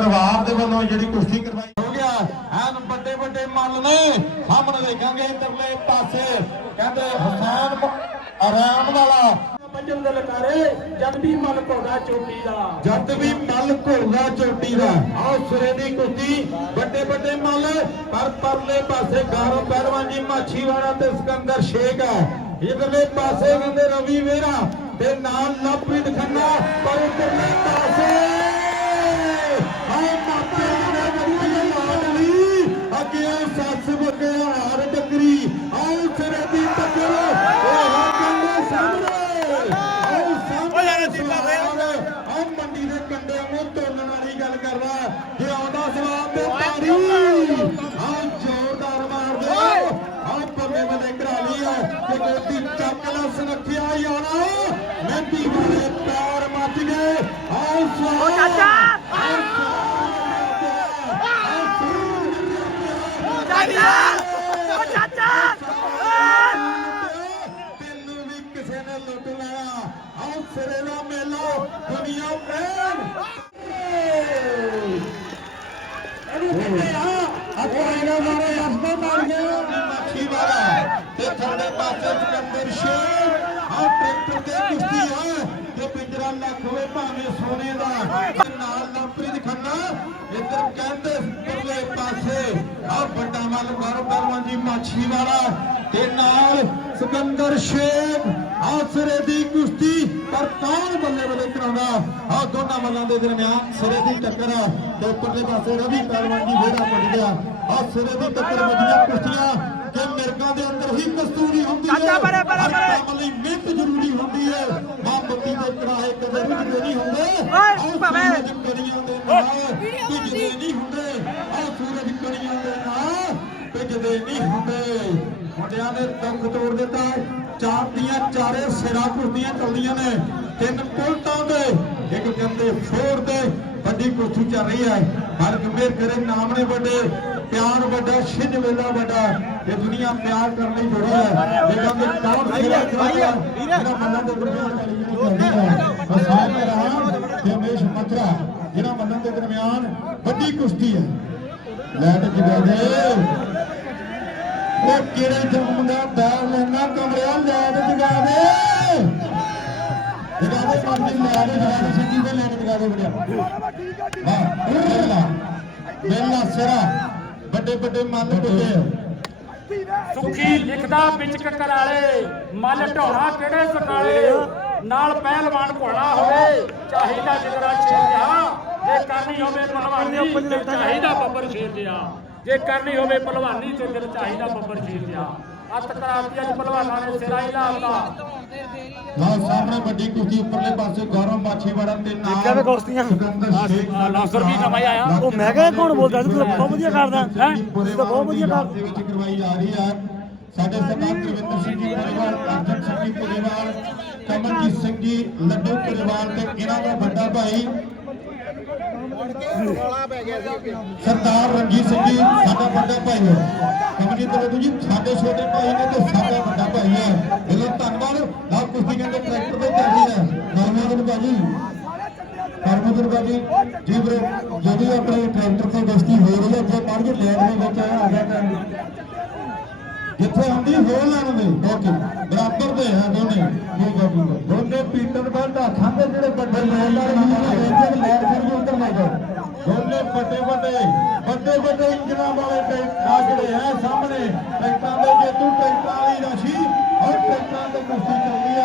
ਪਰਿਵਾਰ ਦੇ ਵੱਲੋਂ ਜਿਹੜੀ ਕੁਸ਼ਤੀ ਕਰਵਾਈ ਹੋ ਗਿਆ। ਐਨ ਵੱਡੇ ਵੱਡੇ ਮੱਲ ਨੇ। ਸਾਹਮਣੇ ਦੇਖਾਂਗੇ ਇਧਰਲੇ ਪਾਸੇ। ਕਹਿੰਦੇ ਹਸੈਨ ਆਰਾਮ ਵਾਲਾ। ਪੰਜਨ ਦੇ ਲਕਾਰੇ ਜਦ ਵੀ ਮਨ ਘੋੜਾ ਚੋਟੀ ਦਾ। ਜੱਟ ਵੀ ਮੱਲ ਘੋੜਾ ਚੋਟੀ ਦਾ। ਆਓ ਸਿਰੇ ਦੀ ਕੁਸ਼ਤੀ। ਵੱਡੇ ਵੱਡੇ ਮੱਲ। ਪਰ ਪਰਲੇ ਪਾਸੇ ਗਾਰੋ ਪਹਿਲਵਾਨ ਜੀ ਮਾਛੀਵਾੜਾ ਤੇ ਸਿਕੰਦਰ ਸ਼ੇਖ ਹੈ। ਇਧਰਲੇ ਪਾਸੇ ਕਹਿੰਦੇ ਰਵੀ ਵੇਰਾ ਤੇ ਨਾਲ ਲਵਪ੍ਰੀਤ ਖੰਨਾ। ਪਰ ਇਧਰਲੇ ਤੈਨੂੰ ਵੀ ਕਿਸੇ ਨੇ ਲੁੱਟ ਲੈਣਾ ਆਓ ਸਿਰੇ ਦਾ ਮੇਲਾ ਦੁਨੀਆ ਪ੍ਰੇਮ ਇਹਨੂੰ ਕਹਿੰਦੇ ਆ ਆਪਾਂ ਮਾਰੇ ਰਸਤੇ ਮਾਰ ਗਏ ਮੱਛੀ ਵਾਲਾ ਤੇ ਥੋੜੇ ਪਾਸੇ ਸਿਕੰਦਰ ਸ਼ੇਖ ਆ ਟਰੈਕਟਰ ਤੇ ਕੁਸ਼ਤੀ ਹੈ ਤੇ ਪਿੰਜਰਾ ਲੱਖ ਹੋਵੇ ਭਾਵੇਂ ਸੋਨੇ ਦਾ ਨਾਲ ਨਵਪ੍ਰੀਤ ਖੰਨਾ ਇੱਧਰ ਕਹਿੰਦੇ ਪਰਲੇ ਪਾਸੇ ਆ ਵੱਡਾ ਮੱਲ ਗੌਰਵ ਪਹਿਲਵਾਨ ਜੀ ਮਾਛੀ ਵਾਲਾ ਤੇ ਨਾਲ ਸਿਕੰਦਰ ਸ਼ੇਖ ਆਸਰੇ ਦੀ ਕੁਸ਼ਤੀ ਪਰ ਕੌਣ ਬੱਲੇ ਬੱਲੇ ਕਰਾਉਂਦਾ? ਆ ਦੋਨਾਂ ਮੱਲਾਂ ਦੇ ਦਰਮਿਆਨ ਸਿਰੇ ਦੀ ਟੱਕਰ ਤੇ ਉੱਪਰਲੇ ਪਾਸੇ ਰਵੀ ਪਹਿਲਵਾਨ ਜੀ ਵੇੜਾ ਪੜ ਗਿਆ। ਆ ਸਿਰੇ ਦੀ ਟੱਕਰ ਵਧੀਆ ਕੁਸ਼ਤੀਆਂ ਕਿ ਮਿਰਗਾਂ ਦੇ ਅੰਦਰ ਹੀ ਕਸਤੂਰੀ ਹੁੰਦੀ ਹੈ। ਨੇ ਦੁੱਖ ਤੋੜ ਦਿੱਤਾ ਚਾਰ ਦੀਆਂ ਚਾਰੇ ਸਿਰਾ ਕੁਰਦੀਆਂ ਚੱਲਦੀਆਂ ਨੇ। ਤਿੰਨ ਪੁਲਟਾਂ ਦੇ ਇੱਕ ਕਹਿੰਦੇ ਫੋਰ ਦੇ ਵੱਡੀ ਕੁਰਸੀ ਚੱਲ ਰਹੀ ਹੈ। ਹਰ ਗੰਭੀਰ ਕਰੇ ਨਾਮ ਨੇ ਵੱਡੇ ਪਿਆਰ ਵੱਡਾ ਛਿੰਝ ਵੇਲਾ ਵੱਡਾ। ਇਹ ਦੁਨੀਆ ਪਿਆਰ ਕਰਨ ਲਈ ਜੁੜੀ ਹੈ। ਇਹ ਕਹਿੰਦੇ ਕੌਣ ਸਿਰਾ ਕਰਾਇਆ ਜਿਹੜਾ ਮਨਾਂ ਦੇ ਦਰਮਿਆਨ ਚੱਲੀ ਹੈ ਰਹਾ ਮੇਸ਼ ਮਤਰਾ ਜਿਹੜਾ ਮਨਾਂ ਦੇ ਦਰਮਿਆਨ ਵੱਡੀ ਕੁਸ਼ਤੀ ਹੈ। ਲੈਟ ਜਗਾ ਦੇ। ਉਹ ਕਿਹੜੇ ਜੰਮ ਦਾ ਬੈਲ ਲੈਣਾ ਕਮਰਿਆ ਲੈਟ ਜਗਾ ਦੇ। ਜਗਾ ਦੇ ਪੰਜ ਲੈਟ ਜਗਾ ਦੇ, ਸਿੱਧੀ ਤੇ ਲੈਟ ਜਗਾ ਦੇ ਬੜਿਆ। ਵਾਹ ਮੇਲਾ ਸਿਰਾ ਵੱਡੇ ਵੱਡੇ ਮੱਲ ਟੁੱਟੇ ਸੁਖੀ ਲਿਖਦਾ ਵਿੱਚ ਕੱਕਰ ਵਾਲੇ, ਮੱਲ ਢੋਣਾ ਕਿਹੜੇ ਸਕਾਲੇ? ਨਾਲ ਪਹਿਲਵਾਨ ਘੋੜਾ ਹੋਵੇ, ਚਾਹੀਦਾ ਜਿਗਰਾ ਸ਼ੇਰ ਜਿਹਾ। ਜੇ ਕਰਨੀ ਹੋਵੇ ਪਹਿਲਵਾਨੀ ਤੇ ਚਾਹੀਦਾ ਬੱਬਰ ਸ਼ੇਰ ਜਿਹਾ। ਜੇ ਕਰਨੀ ਹੋਵੇ ਪਹਿਲਵਾਨੀ ਤੇ ਦਿਲ ਚਾਹੀਦਾ ਬੱਬਰ ਸ਼ੇਰ ਜਿਹਾ ਅੱਤ ਕਰਾਤੀ ਅੱਜ ਪਹਿਲਵਾਨਾਂ ਨੇ ਸਿਰਾ ਹੀ ਲਾਉਂਦਾ ਲਓ ਸਾਹਮਣੇ ਵੱਡੀ ਕੁਸ਼ਤੀ ਉੱਪਰਲੇ ਪਾਸੇ ਗੌਰਵ ਮਾਛੀਵਾੜਾ ਤੇ ਨਾਲ ਕਿਵੇਂ ਕੁਸ਼ਤੀਆਂ? ਸਿਕੰਦਰ ਸ਼ੇਖ ਆਹ ਲਾਸਰ ਵੀ ਨਵਾਂ ਹੀ ਆਇਆ। ਉਹ ਮੈਂ ਕਿਹਾ ਕੌਣ ਬੋਲਦਾ? ਤੂੰ ਬਹੁਤ ਵਧੀਆ ਕਰਦਾ ਹੈ। ਤੂੰ ਬਹੁਤ ਵਧੀਆ ਕਰ ਕਰਦਾ ਦੇ ਵਿੱਚ ਕਰਵਾਈ ਜਾ ਰਹੀ ਹੈ। ਸਾਡੇ ਸਰਦਾਰ ਜਵਿੰਦਰ ਸਿੰਘ ਜੀ ਪਰਿਵਾਰ ਅਰਜਨ ਸਿੰਘ ਜੀ ਪਰਿਵਾਰ ਕਮਲਜੀਤ ਸਿੰਘ ਜੀ ਲੱਡੂ ਪਰਿਵਾਰ ਤੇ ਇਹਨਾਂ ਦਾ ਵੱਡਾ ਭਾਈ ਸਰਦਾਰ ਰਣਜੀਤ ਸਿੰਘ ਜੀ ਸਾਡਾ ਵੱਡਾ ਭਾਈ ਹੈ। ਕਮਲਜੀਤ ਲੱਡੂ ਜੀ ਸਾਡੇ ਛੋਟੇ ਭਾਈ ਨੇ ਤੇ ਸਾਡਾ ਵੱਡਾ ਭਾਈ ਹੈ। ਇਹਦਾ ਧੰਨਵਾਦ। ਨਾਲ ਕੁਸ਼ਤੀ ਕਹਿੰਦੇ ਟਰੈਕਟਰ ਤੇ ਚੱਲਦੀ ਹੈ ਨੌਜਵਾਨ ਭਾਜੀ ਹਰਮਦਰ ਬਾਜੀ। ਜੀ ਵੀਰੇ ਜਦੋਂ ਆਪਣੇ ਟਰੈਕਟਰ ਤੇ ਕੁਸ਼ਤੀ ਹੋ ਰਹੀ ਹੈ ਜੇ ਪੜ ਕੇ ਲੈਣ ਦੇ ਵਿੱਚ ਆ ਗਿਆ ਤਾਂ ਜਿੱਥੇ ਆਉਂਦੀ ਹੋ ਲੈਣ ਦੇ। ਓਕੇ। ਬਰਾਬਰ ਦੇ ਹੈ ਦੋਨੇ। ਠੀਕ ਹੈ ਦੋਨੇ ਪੀਟਰ ਬੈਲਟ ਹੱਥਾਂ ਦੇ ਜਿਹੜੇ ਵੱਡੇ ਲੈਂਡਰ ਨੇ ਵੱਡੇ ਵੱਡੇ ਵੱਡੇ ਵੱਡੇ ਇੰਜਨਾਂ ਵਾਲੇ ਟਰੈਕਟਰ ਆ ਜਿਹੜੇ ਹੈ ਸਾਹਮਣੇ। ਟਰੈਕਟਰਾਂ ਦੇ ਜੇਤੂ ਟਰੈਕਟਰਾਂ ਵਾਲੀ ਰਾਸ਼ੀ ਔਰ ਟਰੈਕਟਰਾਂ ਤੇ ਕੁਸ਼ਤੀ ਚੱਲਦੀ ਹੈ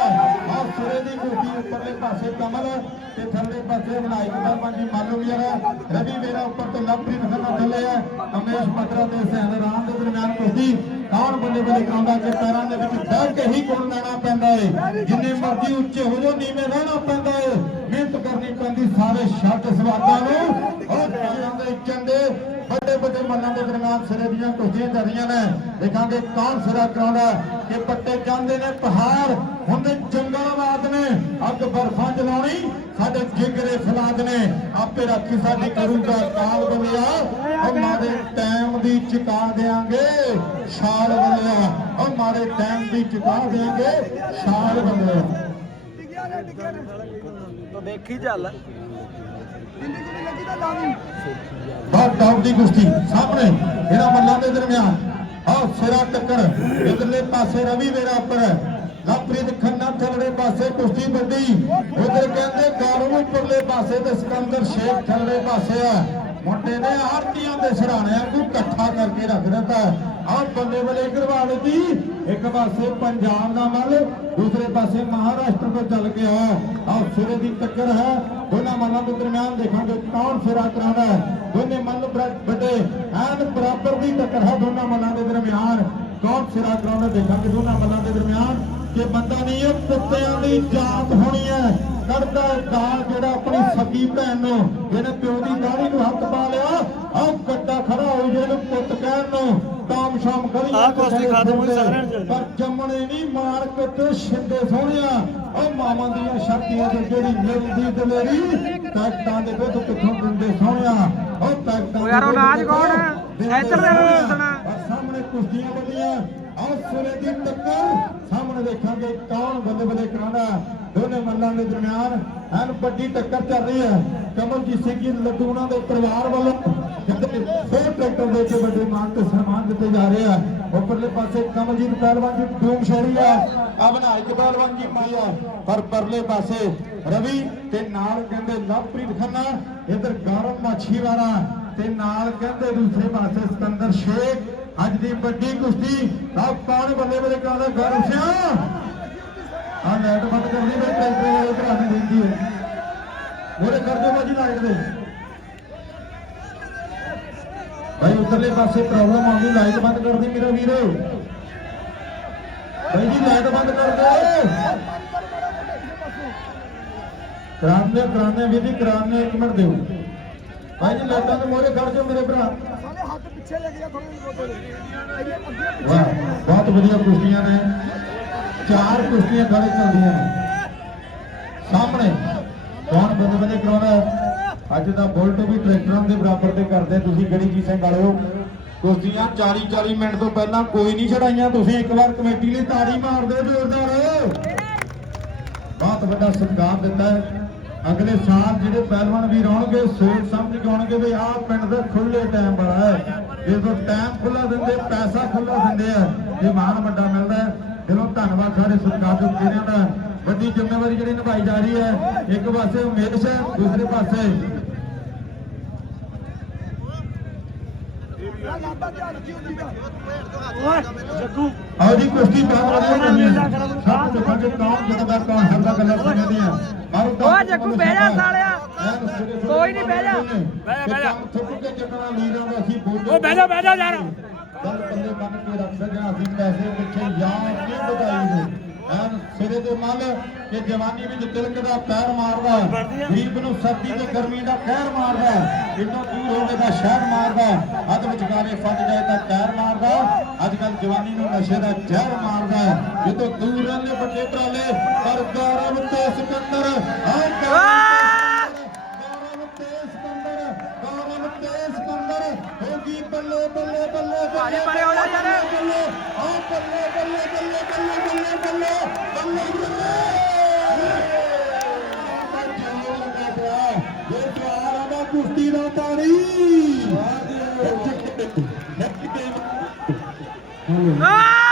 ਆ ਸੁਰੇ ਦੀ ਕੁਸ਼ਤੀ ਉੱਪਰਲੇ ਪਾਸੇ ਕਮਲ ਤੇ ਥੱਲੇ ਪਾਸੇ ਵਿਨਾਇਕ ਵਰਮਾ ਜੀ ਮਾਲੂ ਵੀ ਰਵੀ ਮੇਰਾ ਉੱਪਰ ਤੋਂ ਲਵਪ੍ਰੀਤ ਖੰਨਾ ਥੱਲੇ ਹੈ ਅਮੇਸ਼ ਮਤਰਾ ਤੇ ਸਹਿਨ ਰਾਮ ਦੇ ਦਰਮਿਆਨ ਕੁਸ਼ਤੀ। ਕੌਣ ਬੱਲੇ ਬੱਲੇ ਕਾਉਂਦਾ ਕਿ ਪੈਰਾਂ ਦੇ ਵਿੱਚ ਬਹਿ ਕੇ ਹੀ ਗੁਣ ਲੈਣਾ ਪੈਂਦਾ ਏ। ਜਿੰਨੇ ਮਰਜ਼ੀ ਉੱਚੇ ਹੋ ਜਾਓ, ਨੀਵੇਂ ਰਹਿਣਾ ਪੈਂਦਾ ਏ। ਕਰਨੀ ਪੈਂਦੀ, ਸਾਰੇ ਸ਼ਬਦ ਸਵਾਦਾਂ ਨੂੰ। ਔਰ ਦੇ ਚੰਡੇ ਵੱਡੇ ਵੱਡੇ ਮੱਲਾਂ ਦੇ ਦਰਮਿਆਨ ਸਿਰੇ ਦੀਆਂ ਕੁਸ਼ਤੀਆਂ ਚੱਲ ਨੇ। ਦੇਖਾਂਗੇ ਕੌਣ ਸਿਰਾ ਕਰਾਉਂਦਾ ਕਿ ਪੱਟੇ ਜਾਂਦੇ ਨੇ, ਪਹਾੜ ਹੁੰਦੇ ਜੰਗਲਾਬਾਦ ਨੇ। ਅੱਗ ਬਰਫਾਂ ਜਲਾਉਣੀ, ਸਾਡੇ ਜਿਗਰੇ ਫਲਾਦ ਨੇ। ਆਪੇ ਰਾਖੀ ਸਾਡੀ ਕਰੂਗਾ, ਕਾਲ ਬਲਿਆ ਉਹ ਮਾਰੇ ਟਾਈਮ ਦੀ ਚੁਕਾ ਦੇਾਂਗੇ ਛਾਲ ਬਲਿਆ ਉਹ ਮਾਰੇ ਟਾਈਮ ਦੀ ਚੁਕਾ ਦੇਾਂਗੇ ਛਾਲ ਬਲਿਆ ਤੂੰ ਚੱਲ। ਬਹੁਤ ਟੌਪ ਦੀ ਕੁਸ਼ਤੀ ਸਾਹਮਣੇ ਇਹਨਾਂ ਮੱਲਾਂ ਦੇ ਦਰਮਿਆਨ, ਆਹ ਸਿਰਾ ਟੱਕਰ, ਇਧਰਲੇ ਪਾਸੇ ਰਵੀ ਮੇਰਾ ਉੱਪਰ ਲਵਪ੍ਰੀਤ ਖੰਨਾ ਥੱਲੜੇ ਪਾਸੇ ਕੁਸ਼ਤੀ ਵੱਡੀ। ਉਧਰ ਕਹਿੰਦੇ ਗਾਰੂ ਉੱਪਰਲੇ ਪਾਸੇ ਤੇ ਸਿਕੰਦਰ ਸ਼ੇਖ ਥੱਲੜੇ ਪਾਸੇ ਆ ਮੁੰਡੇ ਨੇ ਆਰਤੀਆਂ ਦੇ ਸਰਾਣਿਆਂ ਨੂੰ ਇਕੱਠਾ ਕਰਕੇ ਰੱਖ ਦਿੱਤਾ ਆਹ ਬੱਲੇ ਬੱਲੇ ਗਰਵਾਲ ਦੀ ਇੱਕ ਪਾਸੇ ਪੰਜਾਬ ਦਾ ਮੱਲ, ਦੂਸਰੇ ਪਾਸੇ ਮਹਾਰਾਸ਼ਟਰ ਤੋਂ ਚੱਲ ਕੇ ਆਇਆ। ਆਹ ਸਿਰੇ ਦੀ ਟੱਕਰ ਹੈ। ਦੋਨਾਂ ਮੱਲਾਂ ਦੇ ਦਰਮਿਆਨ ਦੇਖਾਂਗੇ ਕੌਣ ਸਿਰਾ ਕਰਾਉਂਦਾ ਹੈ। ਦੋਨੇ ਮੱਲ ਬਰ- ਵੱਡੇ ਐਨ ਬਰਾਬਰ ਦੀ ਟੱਕਰ ਹੈ ਦੋਨਾਂ ਮੱਲਾਂ ਦੇ ਦਰਮਿਆਨ। ਕੌਣ ਸਿਰਾ ਕਰਾਉਂਦਾ ਦੇਖਾਂਗੇ ਦੋਨਾਂ ਮੱਲਾਂ ਦੇ ਦਰਮਿਆਨ। ਕਿ ਬੰਦਾ ਨਹੀਂ ਇਹ ਕੁੱਤਿਆਂ ਦੀ ਜਾਤ ਹੋਣੀ ਹੈ। ਕੱਢਦਾ ਗਾਲ ਜਿਹੜਾ ਸਕੀ ਭੈਣ ਨੂੰ ਜਿਹਨੇ ਪਿਓ ਦੀ ਦਾੜੀ ਨੂੰ ਹੱਥ ਪਾ ਲਿਆ ਆਹ ਗੱਡਾ ਖੜਾ ਹੋ ਜੇ ਇਹਨੂੰ ਪੁੱਤ ਕਹਿਣ ਨੂੰ ਤਾਮ ਸ਼ਾਮ ਗਲੀਆਂ ਆਹ ਕੁਸ਼ਤੀ ਖਤਮ ਹੋਈ ਸਾਰਿਆਂ ਚ। ਪਰ ਜੰਮਣੇ ਨਹੀਂ ਮਾਰ ਕੁੱਤੇ ਛਿੰਦੇ ਸੋਹਣਿਆ ਉਹ ਮਾਵਾਂ ਦੀਆਂ ਸ਼ਕਤੀਆਂ ਤੇ ਜਿਹੜੀ ਮਿਲਦੀ ਦਲੇਰੀ ਪੈਕਟਾਂ ਦੇ ਵਿੱਚ ਕਿੱਥੋਂ ਦਿੰਦੇ ਸੋਹਣਿਆ ਉਹ ਉਹ ਯਾਰ ਉਹ ਵਿੱਚ ਕੌਣ ਹੈ? ਇੱਧਰ ਦੇ। ਦੱਸਣਾ। ਸਾਹਮਣੇ ਕੁਸ਼ਤੀਆਂ ਵੱਡੀਆਂ ਆਹ ਸਿਰੇ ਦੀ ਟੱਕਰ ਸਾਹਮਣੇ ਦੇਖਾਂਗੇ ਕੌਣ ਬੱਲੇ ਬੱਲੇ ਕਰਾਉਂਦਾ ਦੋਨੇ ਮੱਲਾਂ ਦੇ ਦਰਮਿਆਨ ਐਨ ਵੱਡੀ ਟੱਕਰ ਚੱਲ ਰਹੀ ਹੈ। ਕਮਲਜੀਤ ਸਿੰਘ ਜੀ ਲੱਡੂਆਂ ਦੇ ਪਰਿਵਾਰ ਵੱਲੋਂ ਜਿੱਥੇ ਸੋ ਟਰੈਕਟਰ ਦੇ ਕੇ ਵੱਡੇ ਮਾਨ ਤੇ ਸਨਮਾਨ ਦਿੱਤੇ ਜਾ ਰਹੇ ਆ। ਉੱਪਰਲੇ ਪਾਸੇ ਕਮਲਜੀਤ ਪਹਿਲਵਾਨ ਜੀ ਧੂਮ ਸ਼ਹਿਰੀ ਆ। ਆ ਵਿਨਾਇਕ ਪਹਿਲਵਾਨ ਜੀ ਮਾਇਆ ਪਰ ਪਰਲੇ ਪਾਸੇ ਰਵੀ ਤੇ ਨਾਲ ਕਹਿੰਦੇ ਲਵਪ੍ਰੀਤ ਖੰਨਾ, ਇਧਰ ਗੌਰਵ ਮਾਛੀਵਾਲਾ ਤੇ ਨਾਲ ਕਹਿੰਦੇ ਦੂਸਰੇ ਪਾਸੇ ਸਿਕੰਦਰ ਸ਼ੇਖ। ਅੱਜ ਦੀ ਵੱਡੀ ਕੁਸ਼ਤੀ, ਆਹ ਕੌਣ ਬੱਲੇ ਬੱਲੇ ਕਰਦਾ ਗੌਰਵ ਸਿੰਘ। ਆ ਲੈਟ ਬੰਦ ਕਰਨੀ ਬਈ ਟਰੈਕਟਰ ਵਾਲੇ ਭਰਾ ਨੇ ਦਿੱਤੀ ਹੈ ਮੋਰੇ ਕਰ ਦਿਓ ਬਾਜੀ ਲਾਈਟ ਦੇ ਭਾਈ ਉਧਰਲੇ ਪਾਸੇ ਪ੍ਰੋਬਲਮ ਆਉਂਦੀ ਲਾਈਟ ਬੰਦ ਕਰ ਦੇ ਮੇਰਾ ਵੀਰ। ਭਾਈ ਜੀ ਲਾਈਟ ਬੰਦ ਕਰ ਦਿਓ। ਕਰਾਨੇ ਕਰਾਨੇ ਵੀਰ ਜੀ ਕਰਾਨੇ ਇੱਕ ਮਿੰਟ ਦਿਓ। ਭਾਈ ਜੀ ਲਾਈਟਾਂ ਦੇ ਮੋਰੇ ਕਰ ਦਿਓ ਮੇਰੇ ਭਰਾ। ਵਾਹ ਬਹੁਤ ਵਧੀਆ ਕੁਸ਼ਤੀਆਂ ਨੇ। ਚਾਰ ਕੁਸ਼ਤੀਆਂ ਗੜੇ ਚੱਲਦੀਆਂ। ਨੇ ਸਾਹਮਣੇ ਕੌਣ ਬੰਦੇ ਬੰਦੇ ਕਰਾਉਣਾ ਅੱਜ ਦਾ ਬੁਲਟ ਵੀ ਟਰੈਕਟਰਾਂ ਦੇ ਬਰਾਬਰ ਤੇ ਕਰਦੇ, ਤੁਸੀਂ ਗੜੀ ਜੀ ਸਿੰਘ ਵਾਲਿਓ। ਕੁਸ਼ਤੀਆਂ 40 40 ਮਿੰਟ ਤੋਂ ਪਹਿਲਾਂ ਕੋਈ ਨਹੀਂ ਛੜਾਈਆਂ ਤੁਸੀਂ ਇੱਕ ਵਾਰ ਕਮੇਟੀ ਲਈ ਤਾੜੀ ਮਾਰਦੇ ਦਿਓ ਜ਼ੋਰਦਾਰ। ਬਹੁਤ ਵੱਡਾ ਸਤਿਕਾਰ ਦਿੱਤਾ ਹੈ। ਅਗਲੇ ਸਾਲ ਜਿਹੜੇ ਪਹਿਲਵਾਨ ਵੀ ਆਉਣਗੇ, ਸੋਚ ਸਮਝ ਕੇ ਆਉਣਗੇ ਵੀ ਆਹ ਪਿੰਡ ਦਾ ਖੁੱਲੇ ਟਾਈਮ ਵਾਲਾ ਹੈ। ਜਦੋਂ ਟਾਈਮ ਖੁੱਲਾ ਦਿੰਦੇ, ਪੈਸਾ ਖੁੱਲਾ ਦਿੰਦੇ ਆ, ਜੇ ਮਾਣ ਵੱਡਾ ਮਿਲਦਾ ਹੈ। ਦਿਲੋਂ ਧੰਨਵਾਦ ਸਾਰੇ ਸਤਿਕਾਰਯੋਗ ਵੀਰਾਂ ਦਾ ਵੱਡੀ ਜ਼ਿੰਮੇਵਾਰੀ ਜਿਹੜੀ ਨਿਭਾਈ ਜਾ ਰਹੀ ਹੈ ਇੱਕ ਪਾਸੇ ਉਮੇਸ਼ ਹੈ ਦੂਸਰੇ ਪਾਸੇ ਆਓ ਜੀ ਕੁਸ਼ਤੀ ਚੱਲੀ ਹੈ ਸਭ ਤੋਂ ਪਹਿਲੇ ਕੌਣ ਜਿੱਤਦਾ ਕੌਣ ਹਾਰਦਾ ਗੱਲਾਂ ਸੁਣੀਆਂ ਦੀਆਂ ਓਏ ਜੱਗੂ ਬਹਿ ਜਾ ਸਾਲਿਆ। ਕੋਈ ਨੀ ਬਹਿ ਜਾ। ਬਹਿ ਜਾ, ਬਹਿ ਜਾ। ਦਾ ਓਏ ਬਹਿ ਜਾ ਬਹਿ ਜਾ ਯਾਰ ਗੱਲ ਬੰਦੇ ਬੰਨ ਕੇ ਰੱਖ ਸਕਿਆ ਅਸੀਂ ਪੈਸੇ ਪਿੱਛੇ ਯਾਰ ਨਹੀਂ ਬਤਾਈ ਦੇ। ਐਨ ਸਿਰੇ ਦੇ ਮੱਲ ਕਿ ਜਵਾਨੀ ਵਿੱਚ ਤਿਲਕ ਦਾ ਪੈਰ ਮਾਰਦਾ ਗਰੀਬ ਨੂੰ ਸਰਦੀ ਤੇ ਗਰਮੀ ਦਾ ਕਹਿਰ ਮਾਰਦਾ, ਇੰਨਾ ਦੂਰ ਹੋਵੇ ਤਾਂ ਸ਼ਹਿਰ ਮਾਰਦਾ, ਅੱਧ ਵਿਚਕਾਰੇ ਫੱਟ ਜਾਏ ਤਾਂ ਪੈਰ ਮਾਰਦਾ ਅੱਜ ਕੱਲ ਜਵਾਨੀ ਨੂੰ ਨਸ਼ੇ ਦਾ ਜ਼ਹਿਰ ਮਾਰਦਾ ਜਦੋਂ ਦੂਰ ਰਹਿੰਦੇ ਵੱਡੇ ਉਪਰਾਲੇ ਪਰ ਗੌਰਵ ਤੇ ਸਿਕੰਦਰ, ਆਹ ਬੱਲੇ ਬੱਲੇ ਬੱਲੇ ਭਾਜੀ ਪਰੇ ਹੋ ਜਾ ਯਾਰ ਬੱਲੇ ਆ ਬੱਲੇ ਬੱਲੇ ਬੱਲੇ ਬੱਲੇ ਬੱਲੇ ਬੱਲੇ ਬੱਲੇ ਬੱਲੇ ਇਹ ਪਿਆਰ ਆ ਕੁਸ਼ਤੀ ਦਾ ਪਾਣੀ ਹਾਂ